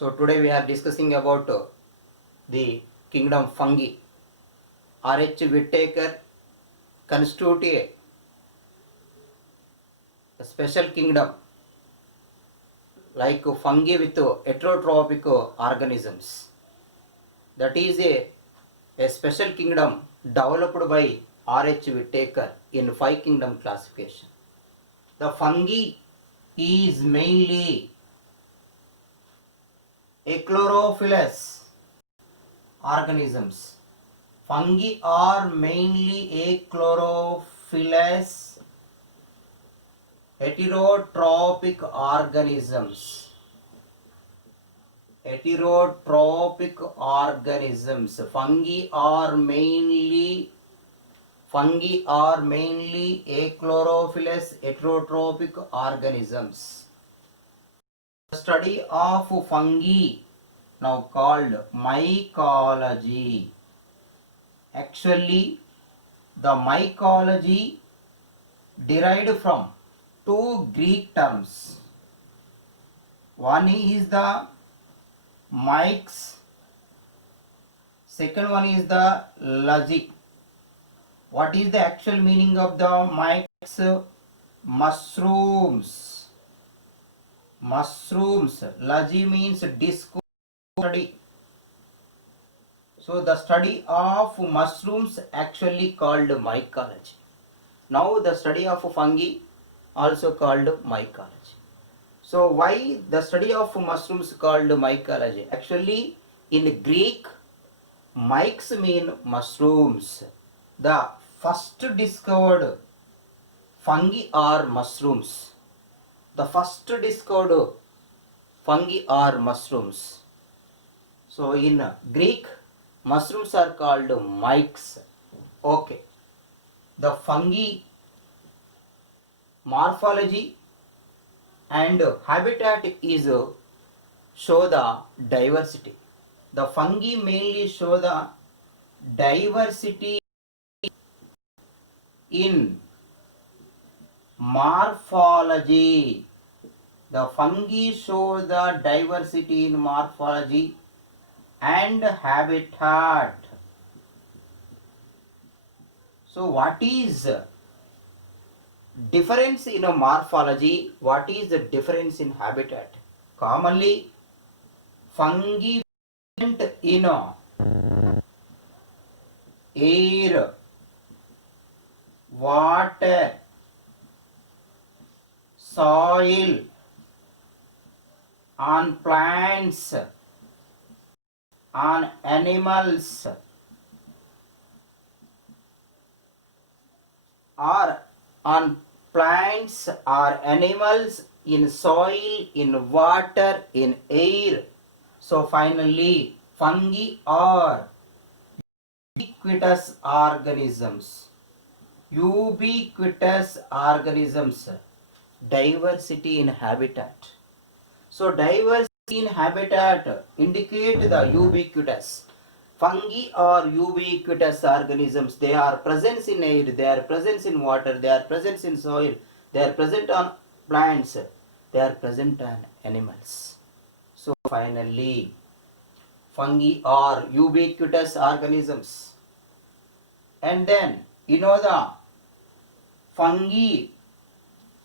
So today we are discussing about the kingdom fungi. R.H. Whittaker constitute a special kingdom like fungi with heterotrophic organisms. That is a special kingdom developed by R.H. Whittaker in 5 kingdom classification. The fungi is mainly achlorophyllous organisms. Fungi are mainly achlorophyllous heterotrophic organisms. Heterotrophic organisms. Fungi are mainly achlorophyllous heterotrophic organisms. The study of fungi, now called mycology. Actually, the mycology derived from 2 Greek terms. One is the myx, second one is the logy. What is the actual meaning of the myx? Mushrooms. Mushrooms. Logy means discourse study. So the study of mushrooms actually called mycology. Now the study of fungi also called mycology. So why the study of mushrooms called mycology? Actually in Greek, myx mean mushrooms. The first discovered fungi are mushrooms. The first discovered fungi are mushrooms. So in Greek, mushrooms are called myx. Okay. The fungi morphology and habitat is show the diversity. The fungi mainly show the diversity in morphology. The fungi show the diversity in morphology and habitat. So what is difference in a morphology? What is the difference in habitat? Commonly, fungi present in air, water, soil, on plants, on animals, or on plants or animals, in soil, in water, in air. So finally, fungi are ubiquitous organisms. Ubiquitous organisms. Diversity in habitat. So diversity in habitat indicate the ubiquitous. Fungi are ubiquitous organisms. They are present in air, they are present in water, they are present in soil, they are present on plants, they are present on animals. So finally, fungi are ubiquitous organisms. And then, the fungi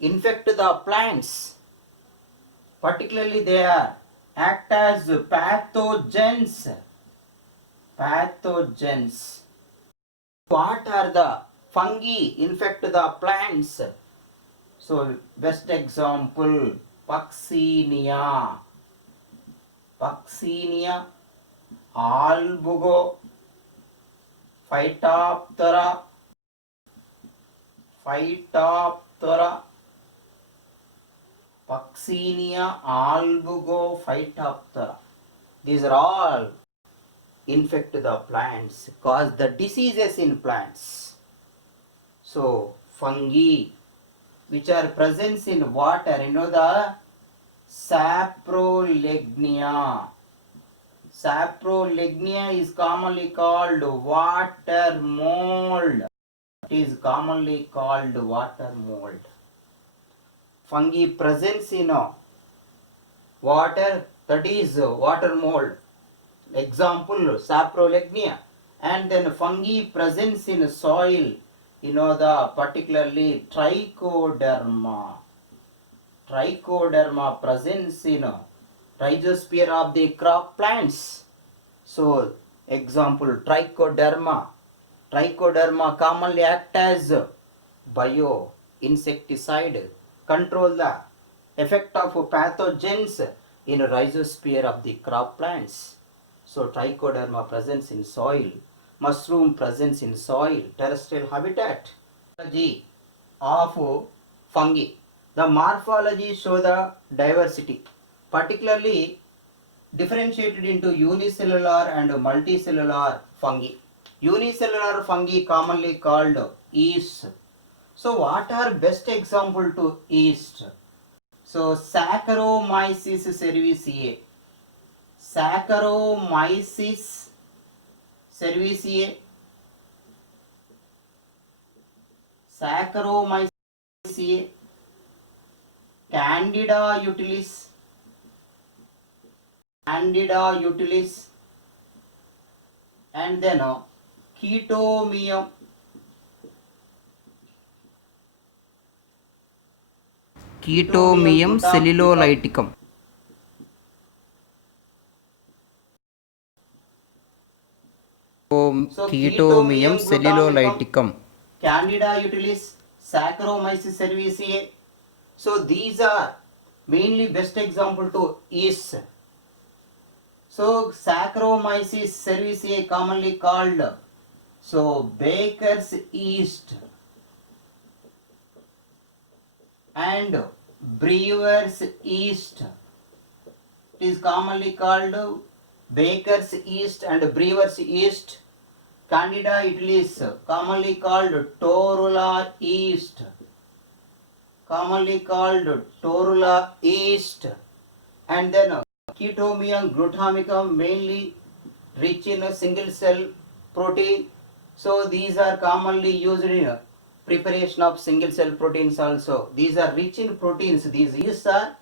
infect the plants. Particularly they are act as pathogens. Pathogens. What are the fungi infect the plants? So best example, Puccinia. Puccinia, Albugo, Phytophthora, Puccinia, Albugo, Phytophthora. These are all infect the plants, cause the diseases in plants. So fungi which are present in water, the Saprolegnia. Saprolegnia is commonly called water mold. It is commonly called water mold. Fungi presence in water, that is water mold. Example, saprolegnia. And then fungi presence in soil, the particularly trichoderma presence in rhizosphere of the crop plants. So example, trichoderma commonly act as bio insecticide, control the effect of pathogens in rhizosphere of the crop plants. So trichoderma presence in soil, mushroom presence in soil, terrestrial habitat. Morphology of fungi. The morphology show the diversity, particularly differentiated into unicellular and multicellular fungi. Unicellular fungi commonly called yeast. So what are best example to yeast? So Saccharomyces cerevisiae. Saccharomyces cerevisiae. Saccharomyces, Candida utilis, and then Chaetomium, cellulolyticum. So Chaetomium cellulolyticum, Candida utilis, Saccharomyces cerevisiae. So these are mainly best example to yeast. So Saccharomyces cerevisiae commonly called baker's yeast and brewer's yeast. It is commonly called baker's yeast and brewer's yeast. Candida utilis commonly called torula yeast. And then Chaetomium glutamicum, mainly rich in a single cell protein. So these are commonly used in preparation of single cell proteins also. These are rich in proteins. These yeasts are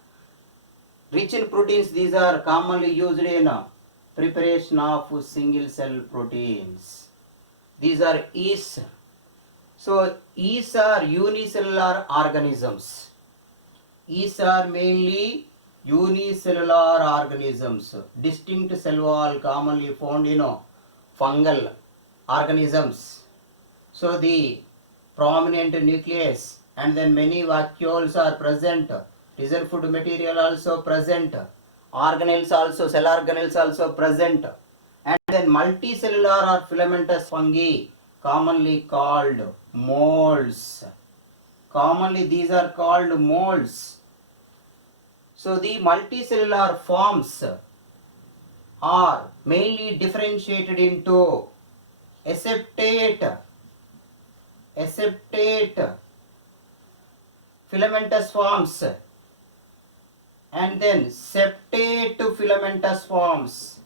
rich in proteins. These are commonly used in preparation of single cell proteins. These are yeasts. So yeasts are unicellular organisms. Yeasts are mainly unicellular organisms. Distinct cell wall commonly found in fungal organisms. So the prominent nucleus and then many vacuoles are present. Reserve food material also present. Organelles also, cell organelles also present. And then multicellular or filamentous fungi commonly called molds. Commonly these are called molds. So the multicellular forms are mainly differentiated into aseptate, filamentous forms, and then septate filamentous forms.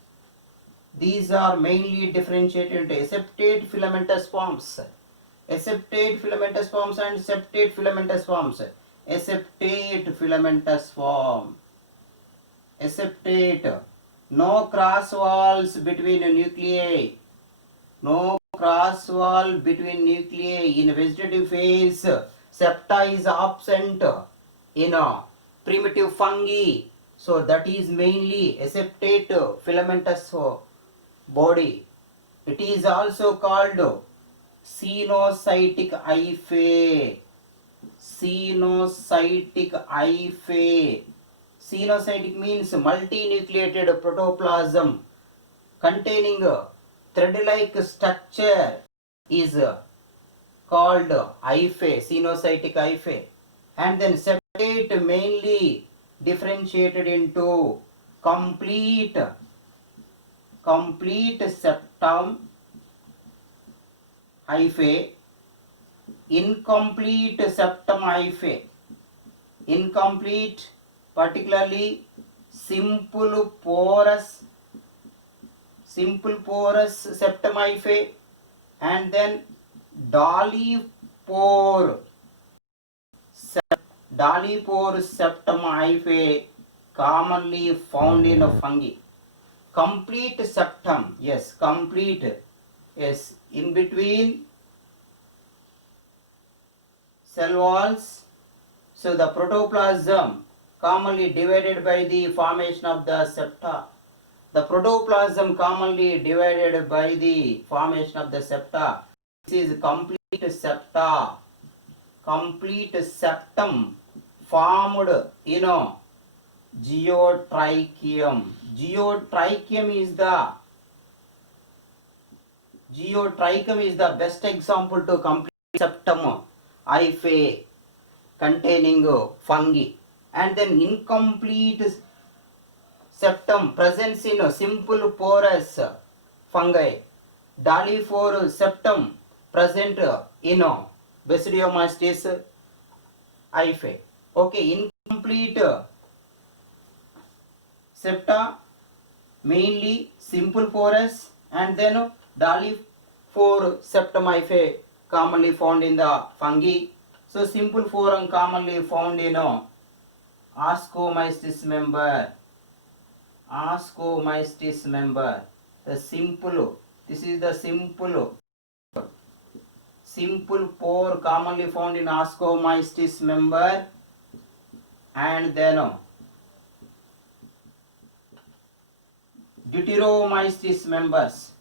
These are mainly differentiated into aseptate filamentous forms. Aseptate filamentous forms and septate filamentous forms. Aseptate filamentous form. Aseptate. No cross walls between nuclei. No cross wall between nuclei. In vegetative phase, septa is absent in primitive fungi. So that is mainly aseptate filamentous body. It is also called cenocytic hyphae. Cenocytic means multinucleated protoplasm containing thread-like structure is called hyphae, cenocytic hyphae. And then septate mainly differentiated into complete septum hyphae, incomplete septum hyphae. Incomplete, particularly simple porous septum hyphae, and then dolichopore septum hyphae, commonly found in fungi. Complete septum, yes, complete, yes, in between cell walls. So the protoplasm commonly divided by the formation of the septa. The protoplasm commonly divided by the formation of the septa. This is complete septa. Complete septum formed in a geotrichium. Geotrichium is the best example to complete septum hyphae containing fungi. And then incomplete septum presents in simple porous fungi. Doliphore septum present in Basidiomystis hyphae. Okay, incomplete septa mainly simple porous, and then Doliphore septum hyphae commonly found in the fungi. So simple forum commonly found in Ascomystis member. Ascomystis member. The simple, this is the simple pore commonly found in Ascomystis member, and then Deuteromystis members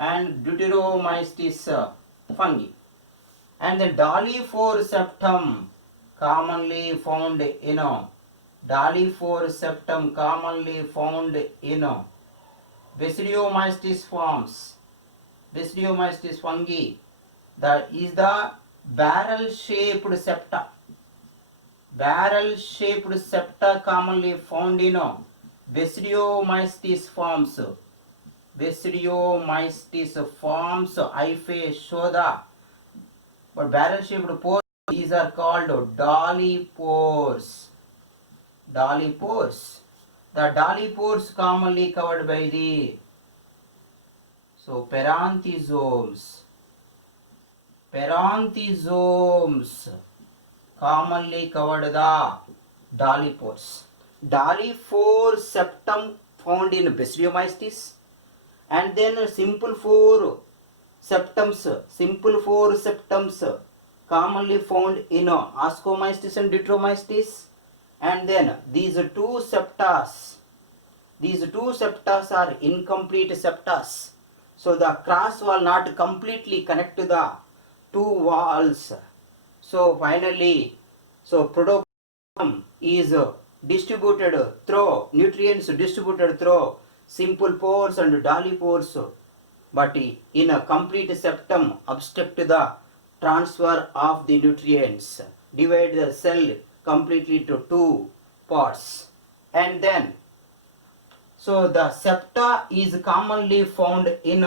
and Deuteromystis fungi. And the Doliphore septum commonly found in Doliphore septum commonly found in Basidiomystis forms. Basidiomystis fungi. That is the barrel-shaped septa. Barrel-shaped septa commonly found in Basidiomystis forms. Basidiomystis forms hyphae show the but barrel-shaped pores. These are called doliphores. Doliphores. The doliphores commonly covered by the parenthyosomes. Parenthyosomes commonly covered the doliphores. Doliphore septum found in Basidiomystis, and then simple four septums commonly found in Ascomystis and Deuteromystis, and then these two septas are incomplete septas. So the cross wall not completely connect to the two walls. So finally, protoplasm is distributed through nutrients distributed through simple pores and doliphores, but in a complete septum obstruct the transfer of the nutrients, divide the cell completely to two parts. And then so the septa is commonly found in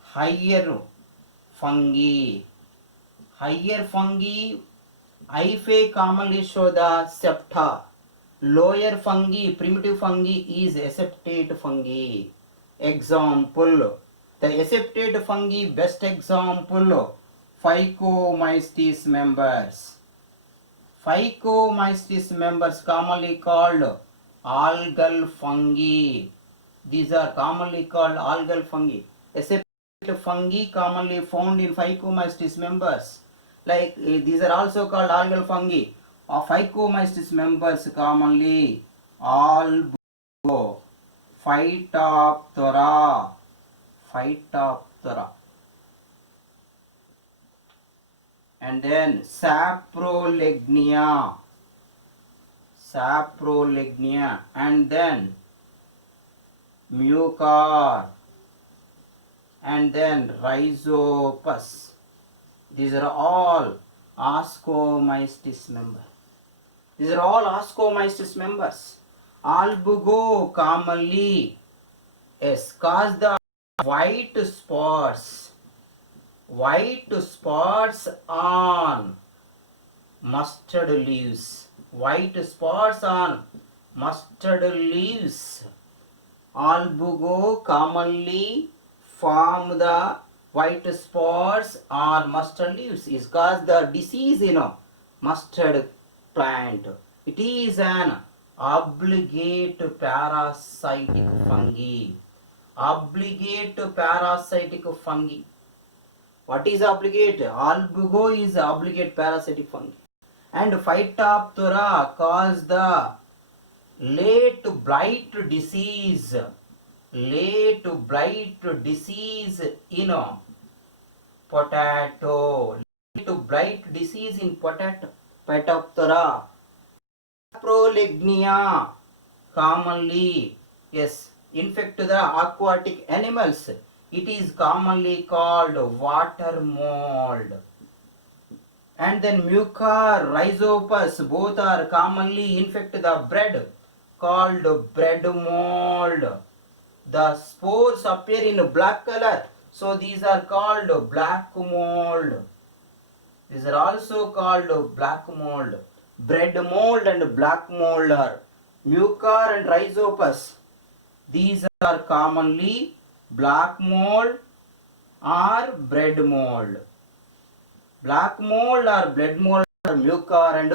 higher fungi. Hyphae commonly show the septa. Lower fungi, primitive fungi is aseptate fungi. Example, the aseptate fungi best example Phycomystis members. Phycomystis members commonly called algal fungi. These are commonly called algal fungi. Aseptate fungi commonly found in Phycomystis members. Like these are also called algal fungi. Phycomystis members commonly Albugo, Phytophthora, and then Saprolegnia, and then Mucor, and then Rhizopus. These are all Ascomystis members. Albugo commonly cause the white spots on mustard leaves. Albugo commonly form the white spots on mustard leaves is cause the disease in mustard plant. It is an obligate parasitic fungi. Obligate parasitic fungi. What is obligate? Albugo is obligate parasitic fungi. And Phytophthora cause the late blight disease. Late blight disease in potato. Late blight disease in potato. Phytophthora. Saprolegnia commonly, yes, infect the aquatic animals. It is commonly called water mold. And then Mucorrhizopus, both are commonly infect the bread, called bread mold. The spores appear in black color, so these are called black mold. These are also called black mold. Bread mold and black mold are Mucor and Rhizopus. These are commonly black mold or bread mold. Black mold or bread mold are Mucor and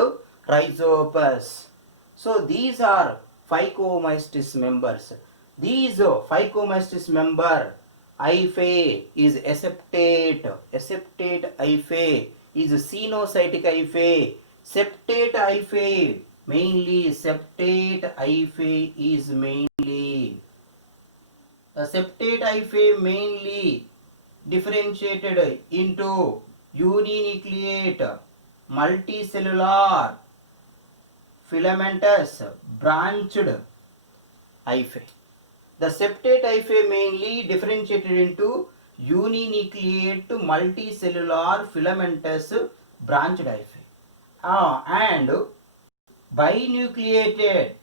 Rhizopus. So these are Phycomystis members. These Phycomystis member hyphae is aseptate. Aseptate hyphae is cenocytic hyphae. Septate hyphae mainly. Septate hyphae is mainly. The septate hyphae mainly differentiated into uninucleate, multicellular, filamentous, branched hyphae. The septate hyphae mainly differentiated into uninucleate, multicellular, filamentous, branched hyphae. And binucleate,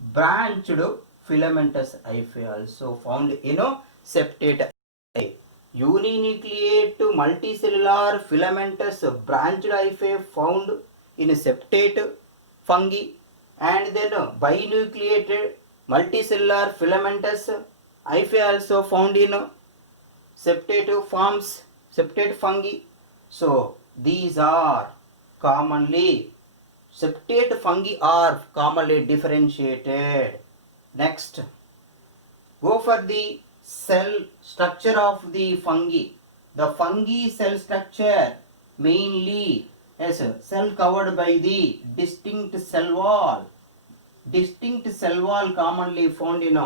branched filamentous hyphae also found in septate hyphae. Uninucleate, multicellular, filamentous, branched hyphae found in septate fungi, and then binucleated, multicellular, filamentous hyphae also found in septate forms, septate fungi. So these are commonly, septate fungi are commonly differentiated. Next, go for the cell structure of the fungi. The fungi cell structure mainly is cell covered by the distinct cell wall. Distinct cell wall commonly found in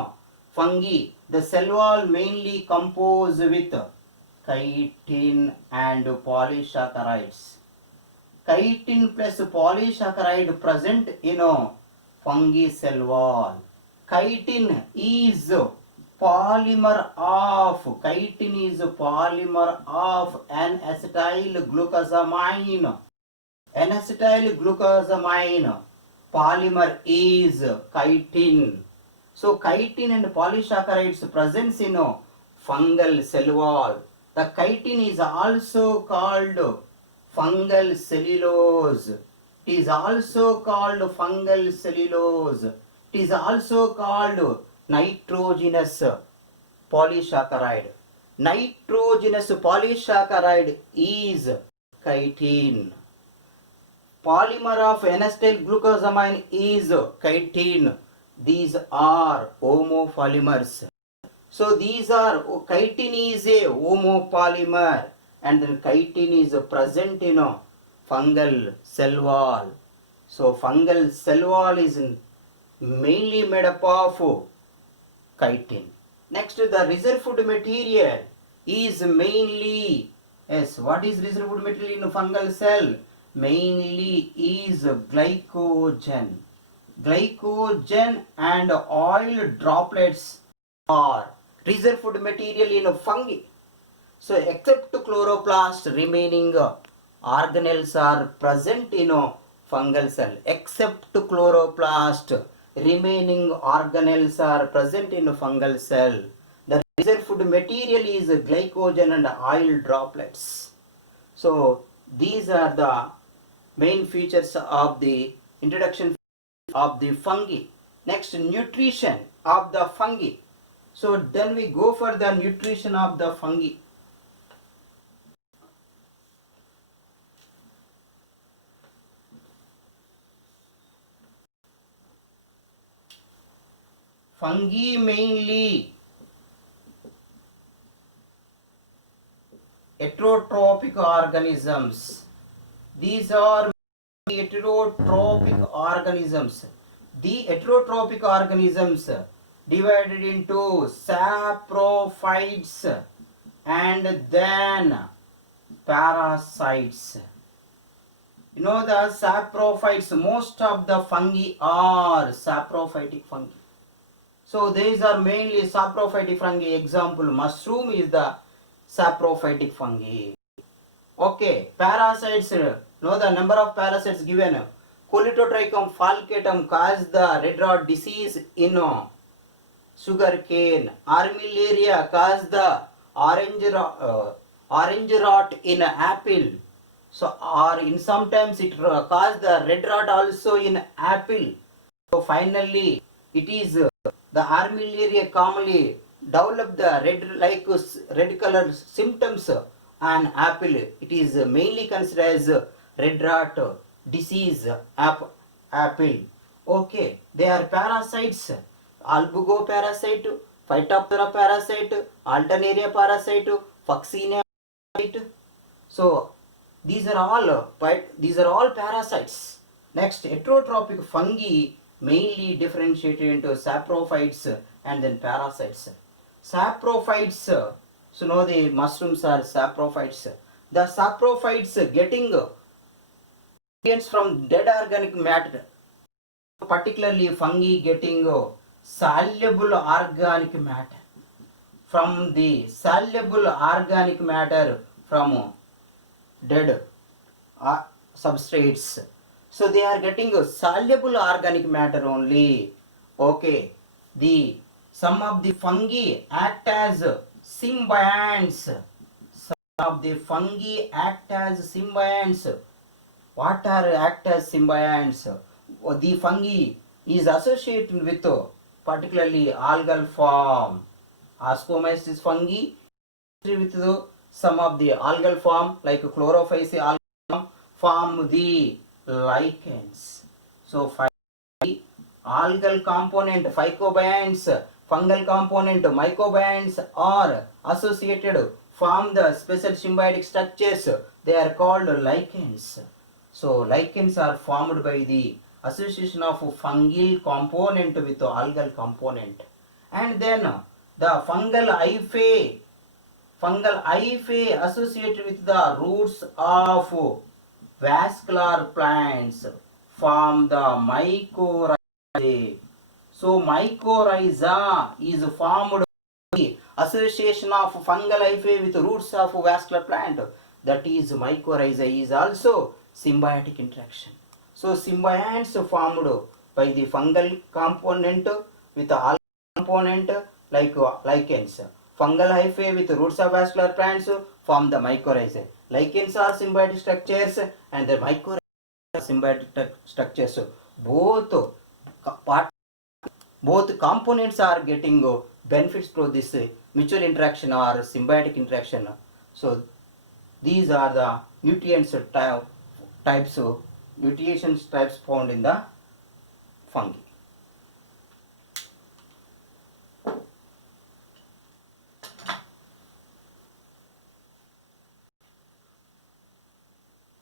fungi. The cell wall mainly composed with chitin and polysaccharides. Chitin plus polysaccharide present in fungi cell wall. Chitin is polymer of N-acetyl glucosamine. N-acetyl glucosamine polymer is chitin. So chitin and polysaccharides presence in fungal cell wall. The chitin is also called fungal cellulose. It is also called fungal cellulose. It is also called nitrogenous polysaccharide. Nitrogenous polysaccharide is chitin. Polymer of N-acetyl glucosamine is chitin. These are homopolymers. So these are, chitin is a homopolymer, and then chitin is present in fungal cell wall. So fungal cell wall is mainly made up of chitin. Next, the reserve food material is mainly, yes, what is reserve food material in fungal cell? Mainly is glycogen. Glycogen and oil droplets are reserve food material in fungi. So except chloroplast, remaining organelles are present in fungal cell. Except chloroplast, remaining organelles are present in fungal cell. The reserve food material is glycogen and oil droplets. So these are the main features of the introduction of the fungi. Next, nutrition of the fungi. So then we go for the nutrition of the fungi. fungi mainly heterotrophic organisms. These are heterotrophic organisms. The heterotrophic organisms divided into saprophytes and then parasites. You know the saprophytes, most of the fungi are saprophytic fungi. So these are mainly saprophytic fungi. Example, mushroom is the saprophytic fungi. Okay, parasites, know the number of parasites given. Colletotrichum falcatum cause the red rot disease in sugar cane. Armillaria cause the orange rot in apple. So, or in sometimes it cause the red rot also in apple. So finally, it is the armillaria commonly develop the red color symptoms on apple. It is mainly considered as red rot disease apple. Okay, they are parasites. Albugo parasite, Phytophthora parasite, Alternaria parasite, Fuchsinia parasite. So these are all parasites. Next, heterotrophic fungi mainly differentiated into saprophytes and then parasites. Saprophytes, so know the mushrooms are saprophytes. The saprophytes getting nutrients from dead organic matter, particularly fungi getting soluble organic matter from the soluble organic matter from dead substrates. So they are getting a soluble organic matter only. Okay, the some of the fungi act as symbionts. Some of the fungi act as symbionts. What are act as symbionts? The fungi is associated with particularly algal form. Ascomyces fungi with some of the algal form like chlorophyce algal form the lichens. So algal component phycobionts, fungal component mycobionts are associated, form the special symbiotic structures. They are called lichens. So lichens are formed by the association of fungal component with algal component. And then the fungal hyphae associated with the roots of vascular plants form the mycorrhizae. So mycorrhiza is formed by the association of fungal hyphae with roots of vascular plant. That is mycorrhiza is also symbiotic interaction. So symbionts formed by the fungal component with the algal component like lichens. Fungal hyphae with roots of vascular plants form the mycorrhizae. Lichens are symbiotic structures and the mycorrhizae are symbiotic structures. Both components are getting benefits through this mutual interaction or symbiotic interaction. So these are the nutrients types found in the fungi.